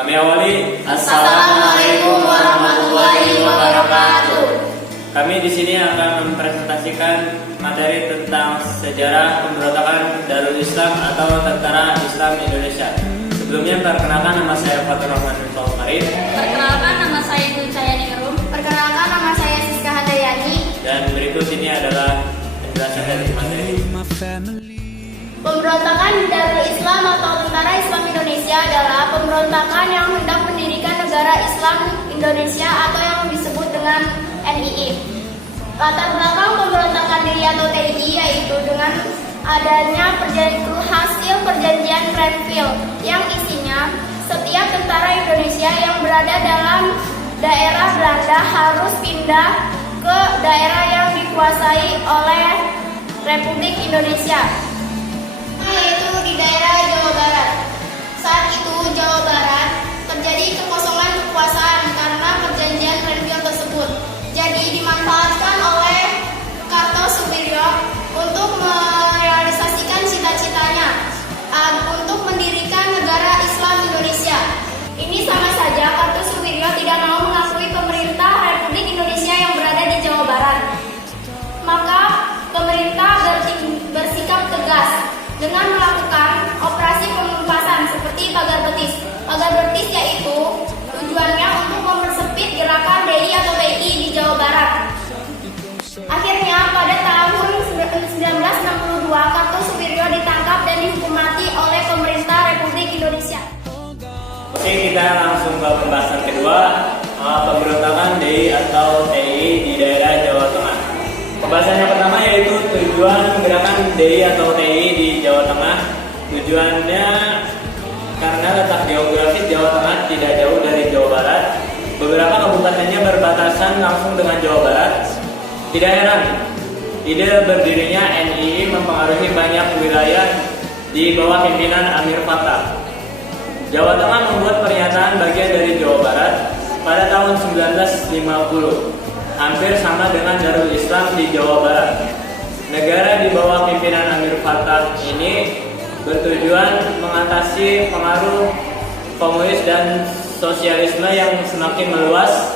Kami awali. Assalamualaikum warahmatullahi wabarakatuh. Kami di sini akan mempresentasikan materi tentang sejarah pemberontakan Darul Islam atau Tentara Islam Indonesia. Sebelumnya perkenalkan, nama saya Fatur Rahman Farid. Perkenalkan, nama saya Nucaya Ningrum. Perkenalkan, nama saya Siska Handayani. Dan berikut ini adalah penjelasan dari materi. Pemberontakan Darul Islam atau Tentara Islam Indonesia adalah pemberontakan yang hendak mendirikan negara Islam Indonesia atau yang disebut dengan NII. Latar belakang pemberontakan diri atau TII yaitu dengan adanya hasil perjanjian Grenfell yang isinya setiap tentara Indonesia yang berada dalam daerah Belanda harus pindah ke daerah yang dikuasai oleh Republik Indonesia, yaitu di daerah Jawa Barat. Saat itu Jawa Barat terjadi kekosongan kekuasaan karena perjanjian Grenfell tersebut. Jadi dimanfaatkan oleh Kartosuwiryo untuk merealisasikan cita-citanya untuk mendirikan negara Islam Indonesia. Ini sama saja Kartosuwiryo tidak mau mengakui pemerintah Republik Indonesia yang berada di Jawa Barat. Maka pemerintah bersikap tegas dengan melakukan operasi penumpasan seperti pagar betis. Pagar betis yaitu tujuannya untuk mempersempit gerakan DI atau TII di Jawa Barat. Akhirnya pada tahun 1962 Kartosuwiryo ditangkap dan dihukum mati oleh pemerintah Republik Indonesia. Oke, kita langsung ke pembahasan kedua, pemberontakan DI atau TII di daerah Jawa Tengah. Pembahasan yang pertama yaitu tujuan gerakan DI atau TII di Jawa Tengah. Tujuannya karena letak geografis Jawa Tengah tidak jauh dari Jawa Barat. Beberapa kabupatennya berbatasan langsung dengan Jawa Barat. Tidak heran, ide berdirinya NII mempengaruhi banyak wilayah di bawah pimpinan Amir Fattah. Jawa Tengah membuat pernyataan bagian dari Jawa Barat pada tahun 1950. Hampir sama dengan Darul Islam di Jawa Barat. Negara di bawah pimpinan Amir Fattah ini bertujuan mengatasi pengaruh komunis dan sosialisme yang semakin meluas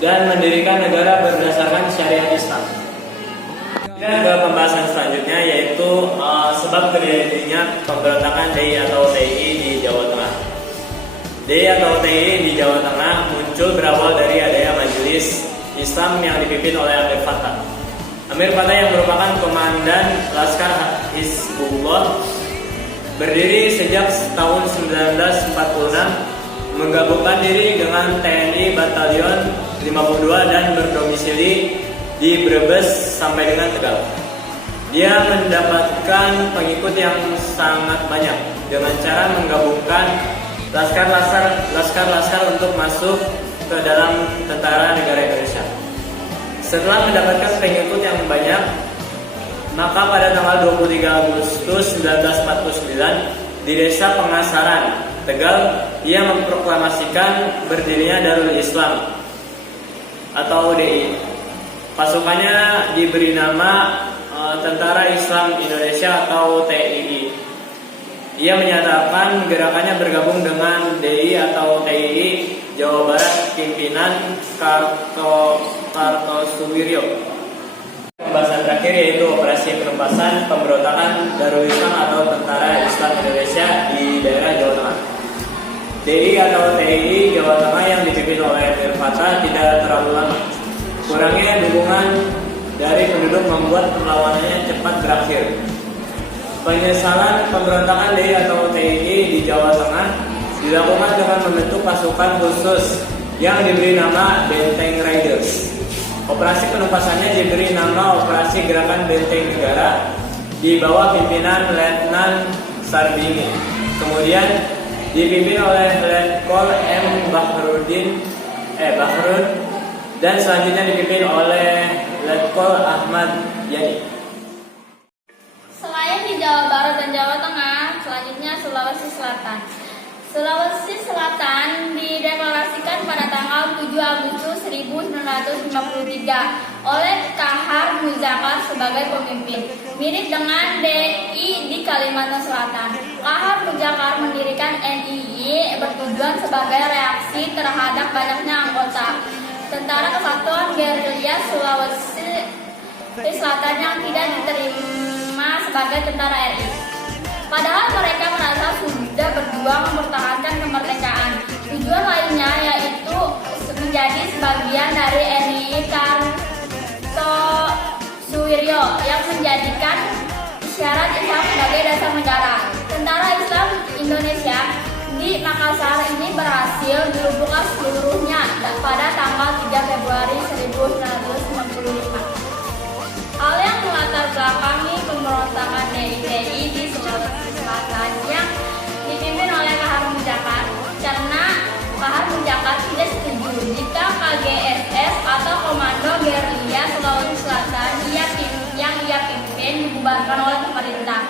dan mendirikan negara berdasarkan syariat Islam. Kita ke pembahasan selanjutnya yaitu sebab terjadinya pemberontakan DI atau TII di Jawa Tengah. DI atau TII di Jawa Tengah muncul berawal dari adanya majelis Islam yang dipimpin oleh Amir Fattah. Amir Fattah yang merupakan komandan Laskar Hizbullah berdiri sejak tahun 1946, menggabungkan diri dengan TNI Batalion 52 dan berdomisili di Brebes sampai dengan Tegal. Dia mendapatkan pengikut yang sangat banyak dengan cara menggabungkan laskar-laskar untuk masuk ke dalam tentara negara Indonesia. Setelah mendapatkan pengikut yang banyak, maka pada tanggal 23 Agustus 1949 di desa Pengasaran, Tegal, ia memproklamasikan berdirinya Darul Islam atau DI. Pasukannya diberi nama Tentara Islam Indonesia atau TII. Ia menyatakan gerakannya bergabung dengan DI atau TII Jawa Barat pimpinan Kartosuwiryo. Pembahasan terakhir yaitu operasi penumpasan pemberontakan Darul Islam atau Tentara Islam Indonesia di daerah Jawa Tengah. DI atau TII Jawa Tengah yang dipimpin oleh Amir Fattah tidak terlalu lama. Kurangnya dukungan dari penduduk membuat perlawanannya cepat berakhir. Penyesalan pemberontakan DI atau TII di Jawa Tengah dilakukan dengan membentuk pasukan khusus yang diberi nama Benteng Riders. Operasi penumpasannya diberi nama Operasi Gerakan Benteng Negara di bawah pimpinan Letnan Sarbini. Kemudian dipimpin oleh Letkol M. Bahrun dan selanjutnya dipimpin oleh Letkol Ahmad Yani. Selain di Jawa Barat dan Jawa Tengah, selanjutnya Sulawesi Selatan. Sulawesi Selatan dideklarasikan pada tanggal 7 Agustus 1953 oleh Kahar Muzakar sebagai pemimpin, mirip dengan DI di Kalimantan Selatan. Kahar Mujakar mendirikan NII bertujuan sebagai reaksi terhadap banyaknya anggota Tentara Kesatuan Gerilya Sulawesi Selatan yang tidak diterima sebagai tentara RI. Padahal mereka merasa sudah berjuang mempertahankan kemerdekaan. Tujuan lainnya yaitu menjadi sebagian dari NII Kartosuwiryo yang menjadikan syarat Islam sebagai dasar negara. Tentara Islam Indonesia di Makassar ini berhasil dilumpuhkan seluruhnya pada tanggal 3 Februari 1965. Hal yang melatar belakangi pemberontakan DITI di Sulawesi Selatan yang dipimpin oleh Kahar Mujakar karena Kahar Mujakar tidak setuju jika KGSS atau Komando Gerilya Sulawesi Selatan yang ia pimpin dibubarkan oleh pemerintah,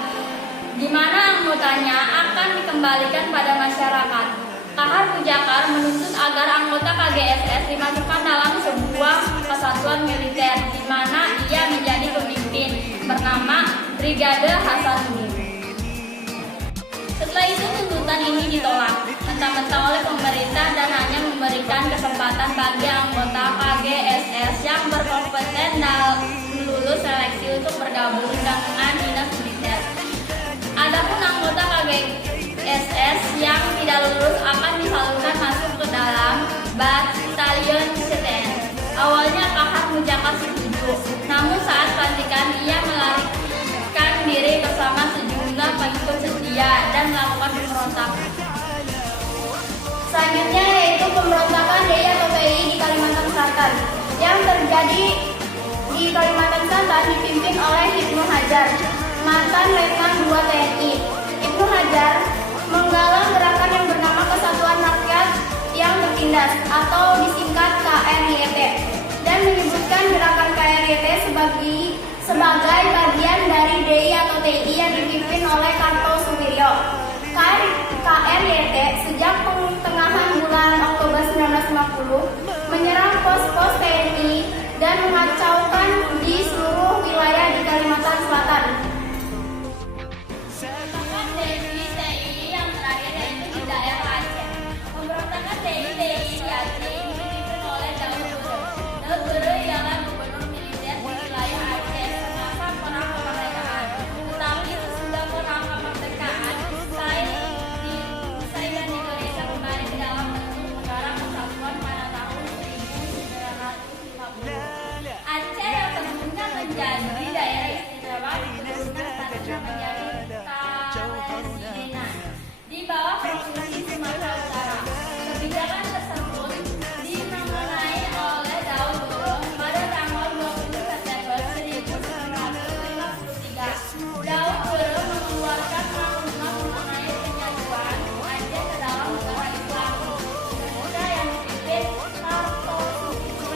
di mana anggotanya akan dikembalikan pada masyarakat. Kahar Mujakar menuntut agar anggota KGSS dimasukkan dalam sebuah kesatuan militer di mana ia menjadi pemimpin bernama Brigade Hasanuddin. Setelah itu tuntutan ini ditolak mentah-mentah oleh pemerintah dan hanya memberikan kesempatan bagi anggota KGSS yang berkompeten dalam lulus seleksi untuk bergabung dengan dinas militer. Adapun anggota KGSS yang tidak lulus akan disalurkan masuk ke dalam batalion CTN. Awalnya Kahar Mujakar setuju, namun saat pelantikan ia melarikan diri bersama sejumlah pengikut setia dan melakukan pemberontakan. Selanjutnya yaitu pemberontakan DI atau TI di Kalimantan Selatan yang terjadi di Kalimantan Selatan dipimpin oleh Ibnu Hajar, mantan Letnan 2 TNI. Ibnu Hajar menggalang gerakan yang bernama Kesatuan Rakyat yang Tertindas atau disingkat KRYT dan menyebutkan gerakan KRYT sebagai bagian dari DI atau TI yang dipimpin oleh Kartosuwiryo. KRYT sejak pertengahan bulan Oktober 1950 menyerang pos-pos TNI dan mengacaukan di seluruh wilayah di Kalimantan Selatan. Pemberontakan TI yang terakhir yaitu di daerah Aceh. Pemberontakan TI di Aceh ini dipimpin oleh Daud Bere. Daud Bere ialah gubernur militer di wilayah Aceh semasa perang kemerdekaan. Tetapi sesudah perang kemerdekaan, usai dan Indonesia kembali ke dalam bentuk negara kesatuan pada tahun 1950. Aceh yang sebelumnya menjadi daerah istimewa diteruskan statusnya menjadi Karesidenan di bawah Provinsi Sumatera Utara. Kebijakan tersebut dimenangani oleh Daud Bere pada tanggal 20 September 1953. Daud Bere mengeluarkan maklumat mengenai penyajuan Aceh ke dalam negara Islam Indonesia yang dipimpin Kartosuwiryo.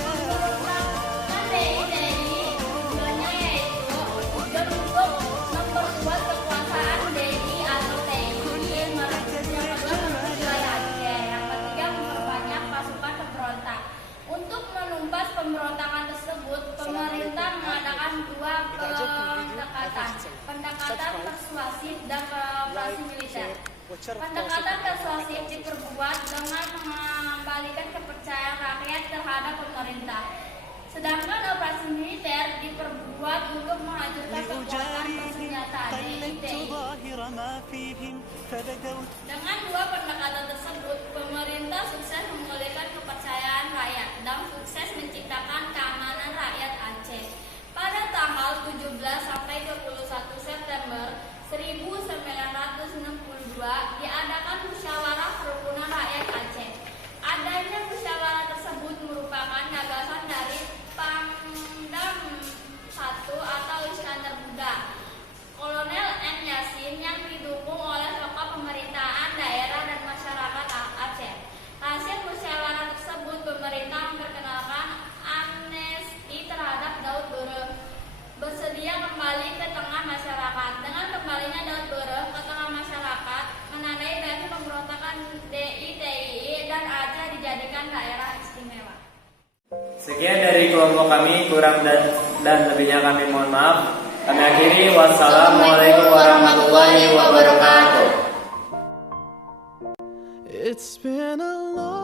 Pemberontakan DI tujuannya yaitu tujuan untuk memperkuat kekuasaan DI atau TNI, yang kedua merebut wilayah Aceh, yang ketiga memperbanyak pasukan pemberontak. Untuk menumpas pemberontakan tersebut, pemerintah mengadakan dua pendekatan persuasif dan operasi militer. Pendekatan persuasif diperbuat dengan mengembalikan kepercayaan rakyat terhadap pemerintah. Sedangkan operasi militer diperbuat untuk menghancurkan kekuatan bersenjata DITI. Dengan dua pendekatan tersebut, pemerintah sukses memulihkan kepercayaan rakyat dan sukses menciptakan keamanan rakyat Aceh. Pada tanggal 17 sampai 21 September 1962 diadakan musyawarah kerukunan rakyat Aceh. Adanya musyawarah tersebut merupakan gagasan dari Pangdam I atau Iskandar Muda, Kolonel M. Yasin, yang didukung oleh tokoh pemerintahan daerah dan masyarakat Aceh. Hasil musyawarah tersebut, pemerintah memperkenalkan amnesti terhadap Daud Bere, bersedia kembali ke tengah masyarakat. Dengan kembalinya Daud Bere ke tengah masyarakat, menandai bagi pemberontakan DITI dan Aceh dijadikan daerah istimewa. Sekian dari kelompok kami, kurang dan lebihnya kami mohon maaf. Kami akhiri, wassalamualaikum warahmatullahi wabarakatuh. It's been a long